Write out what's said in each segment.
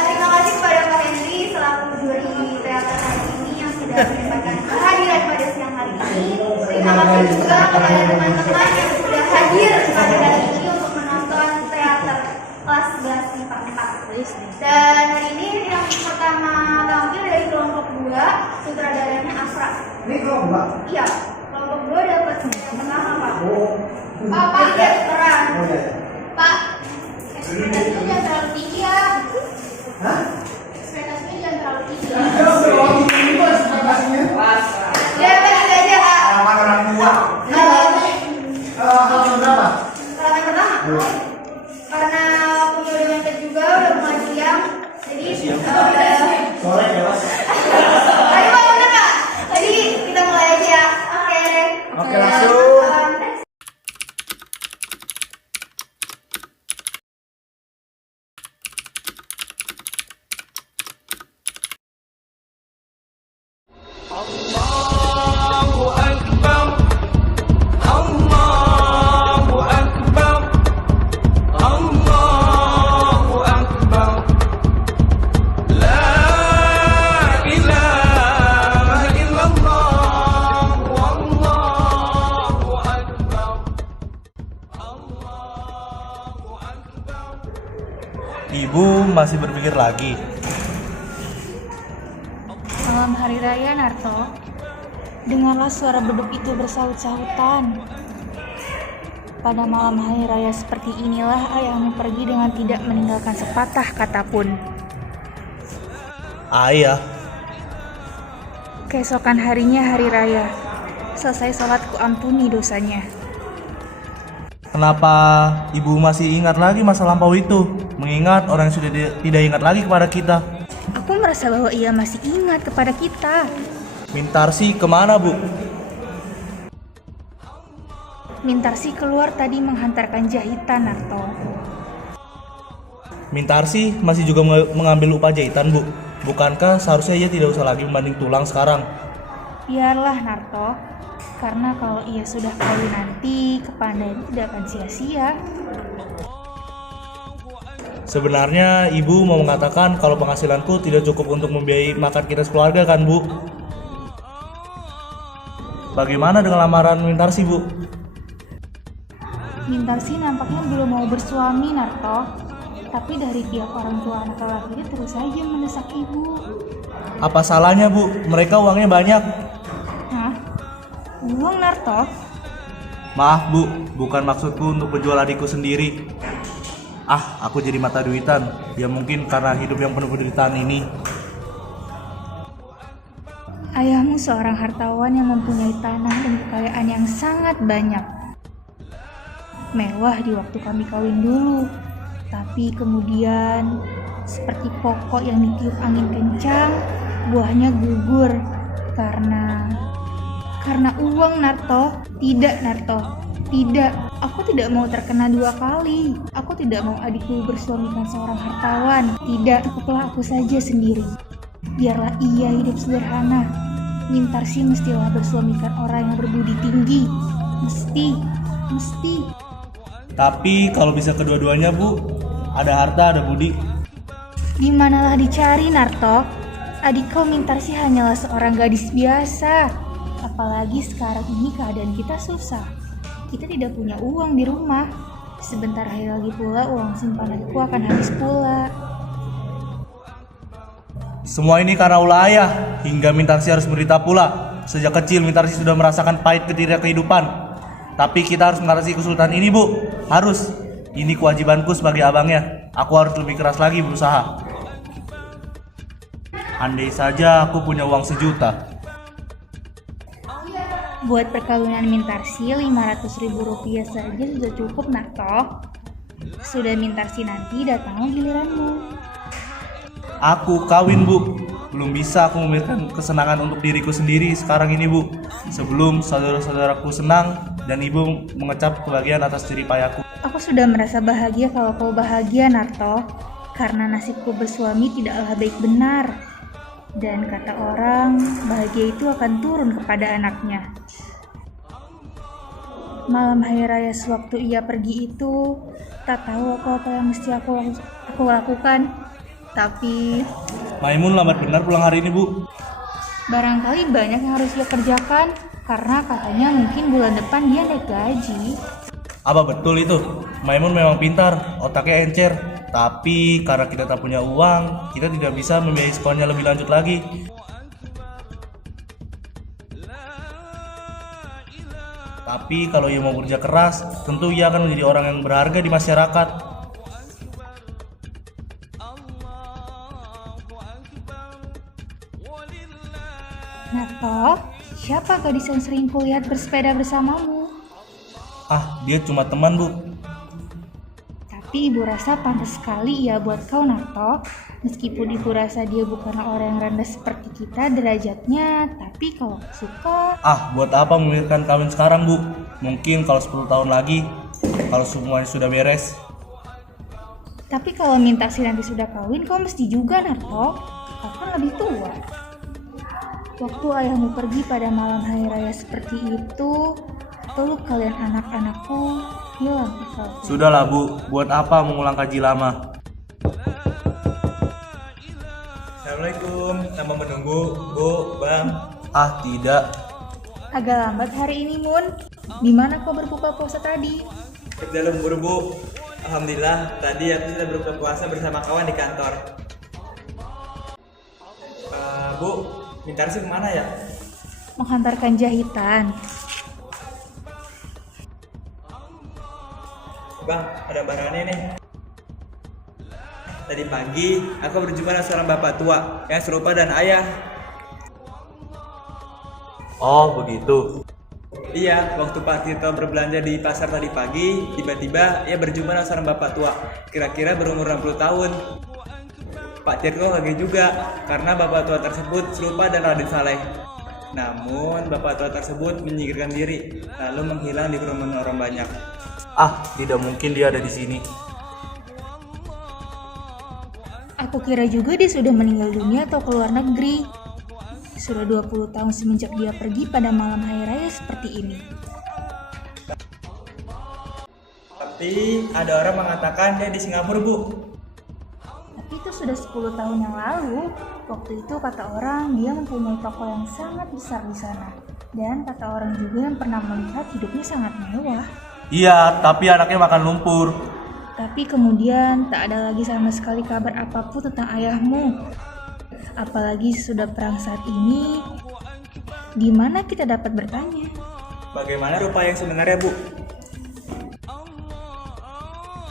Terima kasih kepada Pak Henry selaku juri teater hari ini yang sudah menyempatkan kehadiran pada siang hari ini. Terima kasih juga kepada teman-teman yang sudah hadir pada hari ini untuk menonton teater kelas 11 IPA 4. Dan hari ini yang pertama tampil dari kelompok 2, sutradaranya Afra. Ini kelompok? Iya, kelompok 2 dapat yang pertama, Pak. Pak, Iya, peran. Pak, ekspektasinya jangan terlalu tinggi ya. Hah? Ekspektasinya jangan terlalu tinggi. Ya, begitu aja, Kak. Orang tua. Halaman berapa? Halaman pertama. Karena pemilu yang juga udah mulai siang, jadi Sore ya, Mas. ayo Pak, udah Kak. Jadi kita mulai aja ya. Oke. Oke, langsung. Allahu Akbar, Allahu Akbar, Allahu Akbar, La ilaha illallah, Wallahu Akbar, Allahu Akbar. Ibu masih berpikir lagi. Malam hari raya, Narto. Dengarlah suara beduk itu bersaut-sautan. Pada malam hari raya seperti inilah ayahmu pergi dengan tidak meninggalkan sepatah kata pun. Ayah, Keesokan harinya hari raya. Selesai sholat ku ampuni dosanya. kenapa ibu masih ingat lagi masa lampau itu? Mengingat orang yang sudah tidak ingat lagi kepada kita. Aku merasa bahwa ia masih ingat kepada kita. Mintarsi kemana, Bu? Mintarsi keluar tadi menghantarkan jahitan, Narto. Mintarsi masih juga mengambil upah jahitan, Bu. Bukankah seharusnya ia tidak usah lagi membanding tulang sekarang? Biarlah, Narto. Karena kalau ia sudah kawin nanti, kepandaian tidak akan sia-sia. Sebenarnya ibu mau mengatakan kalau penghasilanku tidak cukup untuk membiayai makan kita sekeluarga kan, Bu? Bagaimana dengan lamaran Mintarsi, Bu? Mintarsi nampaknya belum mau bersuami, Narto. Tapi dari pihak orang tua anak lelaki terus saja mendesak ibu. Apa salahnya, Bu? Mereka uangnya banyak. Hah? Uang, Narto? Maaf, Bu, bukan maksudku untuk menjual adikku sendiri. Aku jadi mata duitan. Ya mungkin karena hidup yang penuh penderitaan ini. Ayahmu seorang hartawan yang mempunyai tanah dan kekayaan yang sangat banyak. Mewah di waktu kami kawin dulu. Tapi kemudian, seperti pokok yang ditiup angin kencang, buahnya gugur. Karena uang, Narto. Tidak, Narto. Tidak, aku tidak mau terkena dua kali. Aku tidak mau adikku bersuamikan seorang hartawan. Tidak, cukuplah aku saja sendiri. Biarlah ia hidup sederhana. Mintarsi mestilah bersuamikan orang yang berbudi tinggi. Mesti. Tapi kalau bisa kedua-duanya, Bu, ada harta, ada budi. Di manalah dicari, Narto? Adik kau Mintarsi hanyalah seorang gadis biasa. Apalagi sekarang ini keadaan kita susah. Kita tidak punya uang di rumah. Sebentar lagi pula uang simpananku akan habis pula. Semua ini karena ulah ayah, hingga Mintarsi harus menderita pula. Sejak kecil Mintarsi sudah merasakan pahit ketirnya kehidupan. Tapi kita harus mengatasi kesulitan ini, Bu. Harus. Ini kewajibanku sebagai abangnya. Aku harus lebih keras lagi berusaha. Andai saja aku punya uang 1 juta. Buat perkawinan Mintarsi 500.000 rupiah saja sudah cukup, Narto. Sudah Mintarsi nanti datang giliranmu. Aku kawin, Bu. Belum bisa aku memberikan kesenangan untuk diriku sendiri sekarang ini, Bu. Sebelum saudara-saudaraku senang dan ibu mengecap kebahagiaan atas jerih payahku. Aku sudah merasa bahagia kalau kau bahagia, Narto. Karena nasibku bersuami tidaklah baik benar. Dan kata orang, bahagia itu akan turun kepada anaknya. Malam hari raya sewaktu ia pergi itu, tak tahu apa yang mesti aku lakukan. Tapi Maimun lambat benar pulang hari ini, Bu. barangkali banyak yang harus ia kerjakan, karena katanya mungkin bulan depan dia naik gaji. Apa betul itu? Maimun memang pintar, otaknya encer. Tapi karena kita tak punya uang, kita tidak bisa membiayai sekolahnya lebih lanjut lagi. Tapi kalau ia mau bekerja keras, tentu ia akan menjadi orang yang berharga di masyarakat. Narto, siapa gadis yang sering kulihat bersepeda bersamamu? Ah, dia cuma teman, Bu. Tapi ibu rasa pantas sekali ia buat kau, Narto. Meskipun ibu rasa dia bukan orang yang rendah seperti kita derajatnya, tapi kalau suka... Ah, buat apa memikirkan kawin sekarang, Bu? Mungkin kalau 10 tahun lagi, kalau semuanya sudah beres. Tapi kalau minta si nanti sudah kawin, kau mesti juga, Narto. Kau kan lebih tua. Waktu ayahmu pergi pada malam hari raya seperti itu, peluk kalian anak-anakku hilang akalku. Sudahlah, Bu. Buat apa mengulang kaji lama? Assalamualaikum, nama menunggu, Bu, Bang. Ah, tidak. Agak lambat hari ini, Mun. Di mana kau berbuka puasa tadi? Kerja lembur, Bu. Alhamdulillah, tadi aku sudah berbuka puasa bersama kawan di kantor. Bu, minta sih kemana ya? Menghantarkan jahitan. Bang, ada barangnya nih. Tadi pagi, aku berjumpa dengan seorang bapak tua yang serupa dan ayah. Oh, begitu. Iya, waktu Pak Tirto berbelanja di pasar tadi pagi, tiba-tiba ia berjumpa dengan seorang bapak tua, kira-kira berumur 60 tahun. Pak Tirto kaget juga, karena bapak tua tersebut serupa dan Raden Saleh. Namun, bapak tua tersebut menyingkirkan diri, lalu menghilang di kerumunan orang banyak. Ah, tidak mungkin dia ada di sini. Aku kira juga dia sudah meninggal dunia atau keluar negeri. Sudah 20 tahun semenjak dia pergi pada malam hari raya seperti ini. Tapi, ada orang mengatakan dia di Singapura, Bu. Tapi itu sudah 10 tahun yang lalu. Waktu itu kata orang dia mempunyai toko yang sangat besar di sana. Dan kata orang juga yang pernah melihat hidupnya sangat mewah. Iya, tapi anaknya makan lumpur. Tapi kemudian tak ada lagi sama sekali kabar apapun tentang ayahmu. Apalagi sudah perang saat ini, di mana kita dapat bertanya? Bagaimana rupa yang sebenarnya, Bu?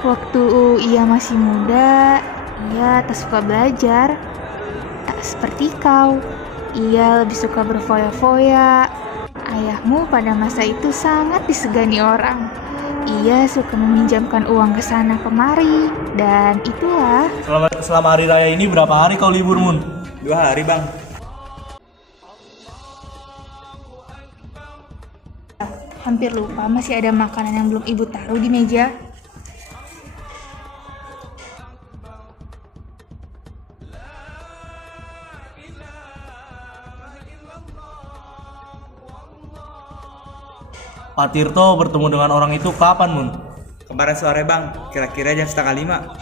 Waktu ia masih muda, ia tak suka belajar. Tak seperti kau, ia lebih suka berfoya-foya. Ayahmu pada masa itu sangat disegani orang. Ia suka meminjamkan uang ke sana kemari, dan itulah. Selama hari raya ini berapa hari kau libur, Mun? 2 hari, Bang. Hampir lupa masih ada makanan yang belum ibu taruh di meja. Pak Tirto bertemu dengan orang itu kapan, Mun? Kemarin sore, Bang. Kira-kira jam 4:30.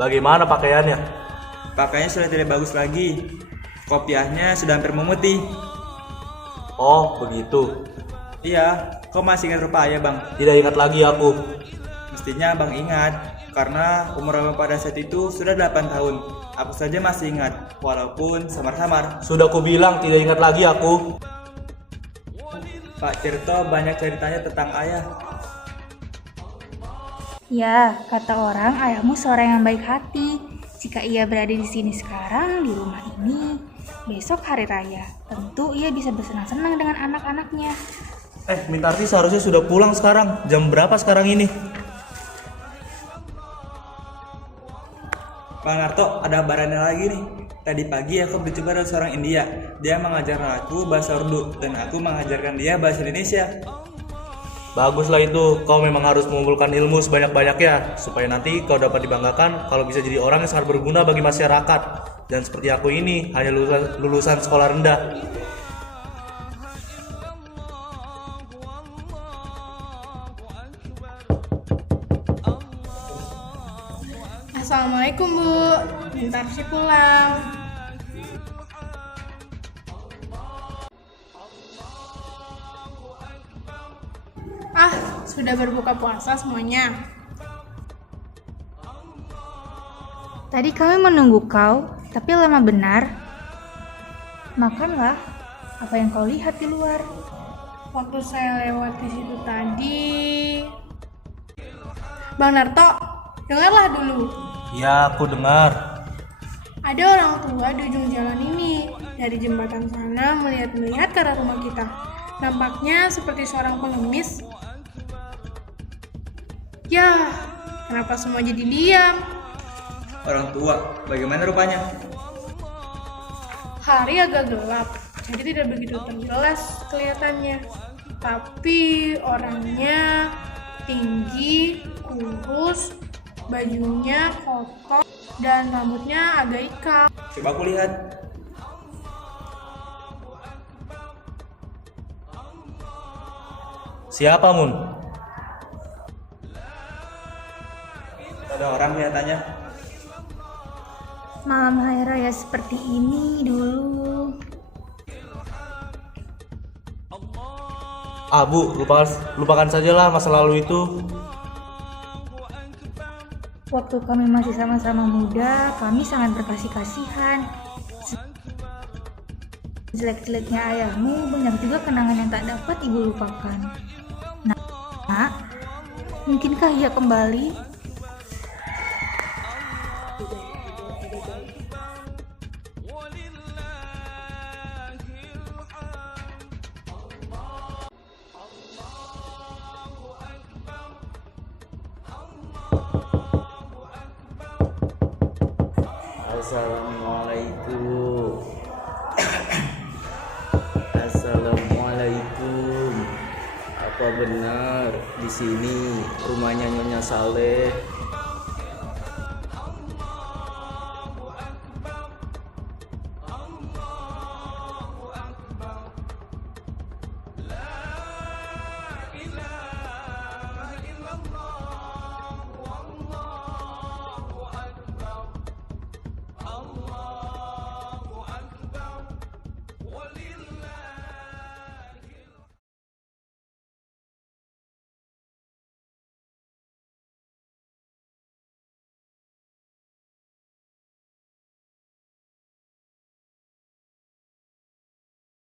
Bagaimana pakaiannya? Pakaiannya sudah tidak bagus lagi. Kopiahnya sudah hampir memutih. Oh, begitu. Iya, kau masih ingat rupa ayah, Bang? Tidak ingat lagi aku. Mestinya Bang ingat, karena umur Abang pada saat itu sudah 8 tahun. Aku saja masih ingat, walaupun samar-samar. Sudah ku bilang tidak ingat lagi aku. Pak Tirto banyak ceritanya tentang ayah. Ya, kata orang ayahmu seorang yang baik hati. Jika ia berada di sini sekarang, di rumah ini, besok hari raya, tentu ia bisa bersenang-senang dengan anak-anaknya. Mintarti seharusnya sudah pulang sekarang. Jam berapa sekarang ini? Bang Narto, ada kabarnya lagi nih. Tadi pagi aku berjumpa dengan seorang India. Dia mengajarkan aku bahasa Urdu dan aku mengajarkan dia bahasa Indonesia. Baguslah itu, kau memang harus mengumpulkan ilmu sebanyak-banyaknya supaya nanti kau dapat dibanggakan kalau bisa jadi orang yang sangat berguna bagi masyarakat. Dan seperti aku ini hanya lulusan sekolah rendah. Assalamualaikum Bu, bentar sih pulang. Sudah berbuka puasa semuanya? Tadi kami menunggu kau, tapi lama benar. Makanlah apa yang kau lihat di luar. Waktu saya lewat di situ tadi, Bang Narto, dengarlah dulu. Ya, aku dengar. Ada orang tua di ujung jalan ini. Dari jembatan sana melihat-melihat ke arah rumah kita. Nampaknya seperti seorang pengemis. Ya, kenapa semua jadi diam? Orang tua, bagaimana rupanya? Hari agak gelap, jadi tidak begitu terjelas kelihatannya. Tapi orangnya tinggi, kurus, bajunya kotor, dan rambutnya agak ikal. Coba aku lihat. Siapa, Mun? Ada orang kelihatannya. Malam hari raya seperti ini dulu. Bu, lupakan sajalah masa lalu itu. Waktu kami masih sama-sama muda, kami sangat berkasih-kasihan. Jelek-jeleknya ayahmu, banyak juga kenangan yang tak dapat ibu lupakan. Nak, mungkinkah ia kembali? Assalamualaikum. Assalamualaikum. Apa benar di sini rumahnya Nyonya Saleh?